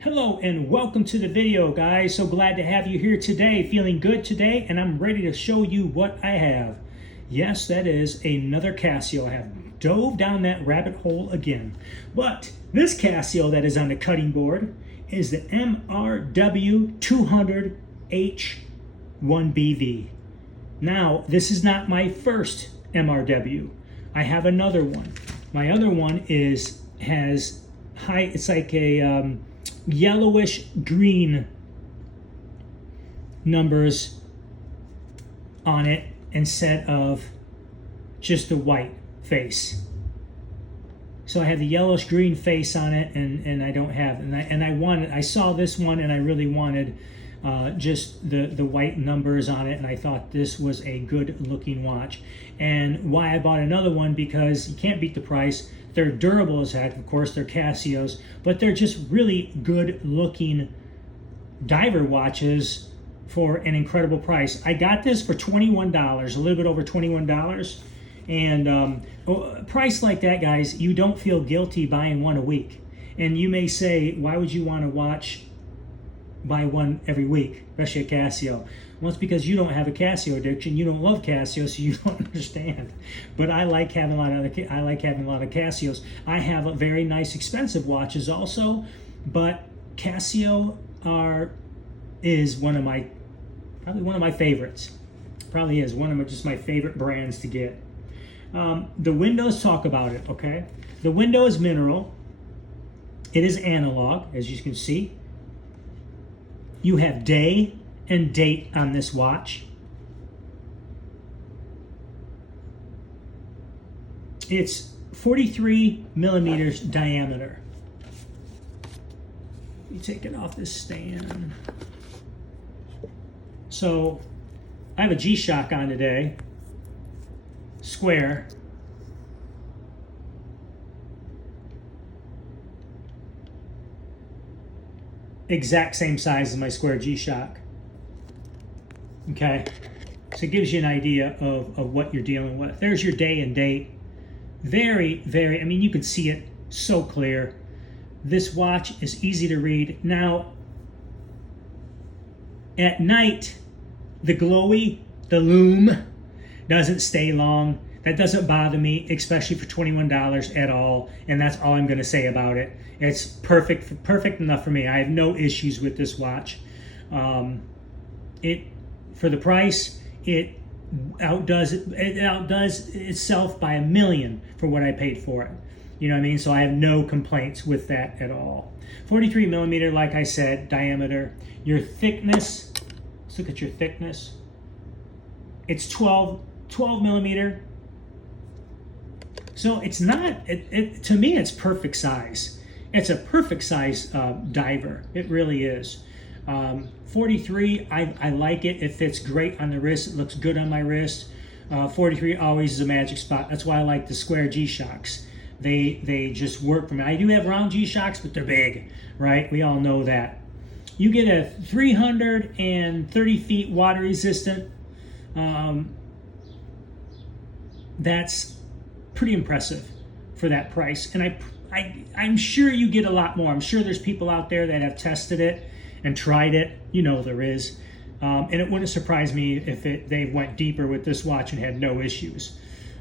Hello and welcome to the video, guys. So glad to have you here today. Feeling good today, and I'm ready to show you what I have. Yes, that is another Casio. I have dove down that rabbit hole again. But this Casio that is on the cutting board is the MRW-200H-1BV. Now, this is not my first MRW. I have another one. My other one has high, it's like a yellowish green numbers on it instead of just the white face. So I have the yellowish green face on it, and I don't have, I saw this one and I really wanted just the white numbers on it, and I thought this was a good looking watch. And why I bought another one, because you can't beat the price. They're durable as heck, of course, they're Casios, but they're just really good looking diver watches for an incredible price. I got this for $21, a little bit over $21. And a price like that, guys, you don't feel guilty buying one a week. And you may say, why would you want to buy one every week, especially a Casio? Well, it's because you don't have a Casio addiction. You don't love Casio, so you don't understand. But I like having a lot of Casios. I have a very nice, expensive watches also, but Casio is probably one of my favorites. Probably is one of just my favorite brands to get. The windows talk about it. Okay, the window is mineral. It is analog, as you can see. You have day and date on this watch. It's 43 millimeters diameter. Let me take it off this stand. So I have a G-Shock on today, square. Exact same size as my square G-Shock. Okay, so it gives you an idea of what you're dealing with. There's your day and date. Very, I mean, you can see it so clear. This watch is easy to read. Now, at night, the lume doesn't stay long. That doesn't bother me, especially for $21 at all, and that's all I'm going to say about it. It's perfect enough for me. I have no issues with this watch. For the price, it outdoes itself by a million for what I paid for it. You know what I mean? So I have no complaints with that at all. 43 millimeter, like I said, diameter. Your thickness, let's look at your thickness. It's 12 millimeter. So it's not, to me, it's perfect size. It's a perfect size diver. It really is. 43, I like it. It fits great on the wrist. It looks good on my wrist. 43 always is a magic spot. That's why I like the square G-Shocks. They just work for me. I do have round G-Shocks, but they're big, right? We all know that. You get a 330 feet water resistant. That's pretty impressive for that price. And I'm sure you get a lot more. I'm sure there's people out there that have tested it and tried it. You know there is. And it wouldn't surprise me if they went deeper with this watch and had no issues.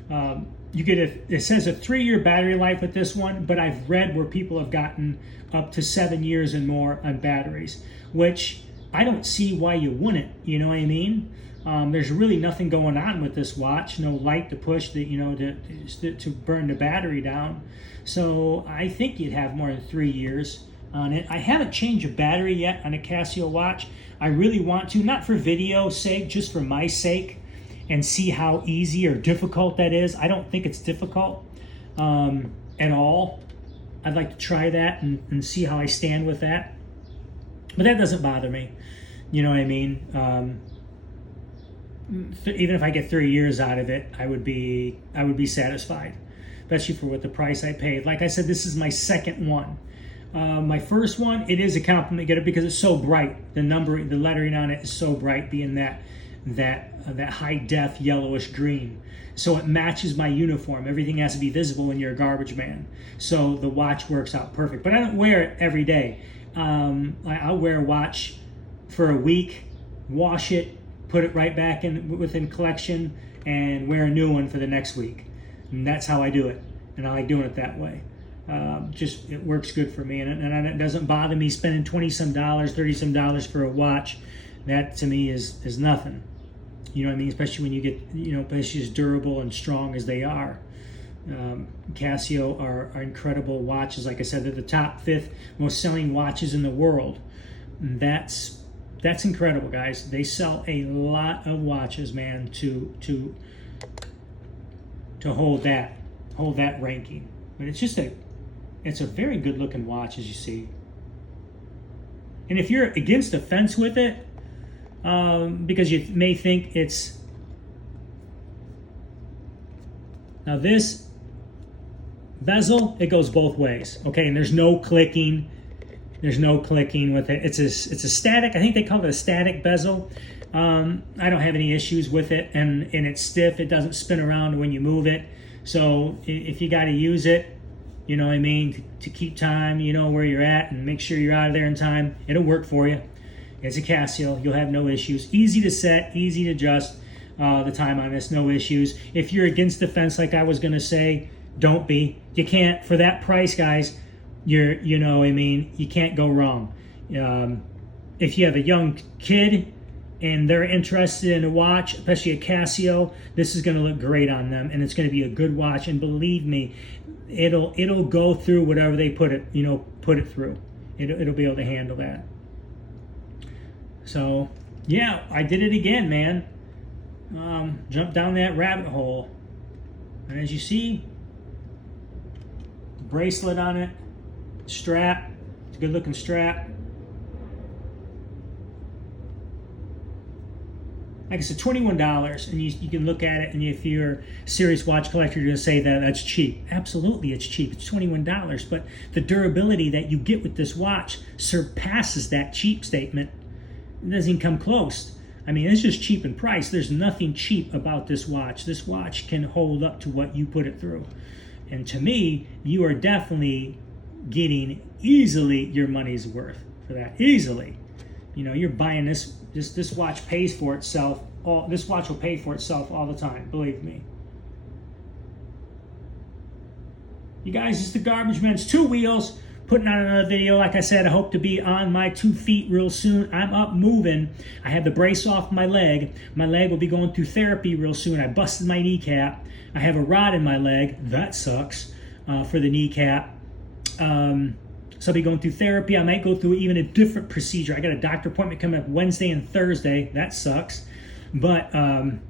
You get it says a 3-year battery life with this one, but I've read where people have gotten up to 7 years and more on batteries, which I don't see why you wouldn't. You know what I mean? There's really nothing going on with this watch. No light to push to burn the battery down. So I think you'd have more than 3 years on it. I haven't changed a battery yet on a Casio watch. I really want to, not for video sake, just for my sake, and see how easy or difficult that is. I don't think it's difficult at all. I'd like to try that and see how I stand with that. But that doesn't bother me. You know what I mean? Even if I get 3 years out of it, I would be satisfied, especially for what the price I paid. Like I said, this is my second one. My first one, it is a compliment getter because it's so bright. The lettering on it is so bright, being that high def yellowish green. So it matches my uniform. Everything has to be visible when you're a garbage man. So the watch works out perfect. But I don't wear it every day. I'll wear a watch for a week, wash it, put it right back in within collection, and wear a new one for the next week. And that's how I do it, and I like doing it that way. Just it works good for me, and it doesn't bother me spending $20-some, $30-some for a watch. That to me is nothing. You know what I mean? Especially when you get, especially as durable and strong as they are. Casio are incredible watches. Like I said, they're the top 5th most selling watches in the world. And that's incredible, guys. They sell a lot of watches, man, to hold that ranking. But it's a very good looking watch, as you see. And if you're against the fence with it, because you may think it's, now this bezel, it goes both ways, okay, and there's no clicking with it. It's a static, I think they call it a static bezel. I don't have any issues with it, and it's stiff. It doesn't spin around when you move it. So if you got to use it, you know what I mean, to keep time, you know where you're at, and make sure you're out of there in time, it'll work for you. It's a Casio. You'll have no issues. Easy to set, easy to adjust the time on this, no issues. If you're against the fence, like I was going to say, don't be. You can't, for that price, guys, you know what I mean, you can't go wrong. If you have a young kid and they're interested in a watch, especially a Casio, this is going to look great on them, and it's going to be a good watch. And believe me, it'll go through whatever they put it through. It'll be able to handle that. So yeah, I did it again, man. Jumped down that rabbit hole, and as you see, bracelet on it, strap. It's a good looking strap. Like I said, $21, and you can look at it, and if you're a serious watch collector, you're going to say that that's cheap. Absolutely, it's cheap. It's $21, but the durability that you get with this watch surpasses that cheap statement. It doesn't even come close. I mean, it's just cheap in price. There's nothing cheap about this watch. This watch can hold up to what you put it through. And to me, you are definitely getting easily your money's worth for that. Easily. You know, you're buying this watch pays for itself. This watch will pay for itself all the time, believe me. You guys, it's the Garbage Man's 2 Wheels, putting out another video. Like I said, I hope to be on my 2 feet real soon. I'm up moving. I have the brace off my leg. My leg will be going through therapy real soon. I busted my kneecap. I have a rod in my leg. That sucks for the kneecap. So I'll be going through therapy. I might go through even a different procedure. I got a doctor appointment coming up Wednesday and Thursday. That sucks. But I'm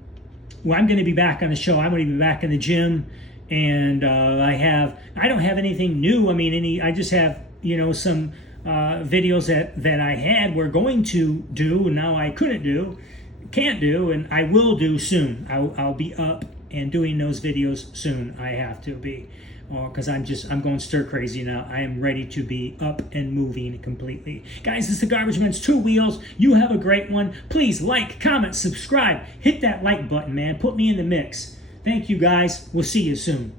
going to be back on the show. I'm going to be back in the gym. And I don't have anything new. I mean, I just have, some videos that I were going to do, and now I can't do, and I will do soon. I'll be up and doing those videos soon. I have to be, because I'm going stir crazy now. I am ready to be up and moving completely. Guys, this is the Garbage Man's 2 Wheels. You have a great one. Please like, comment, subscribe. Hit that like button, man. Put me in the mix. Thank you, guys. We'll see you soon.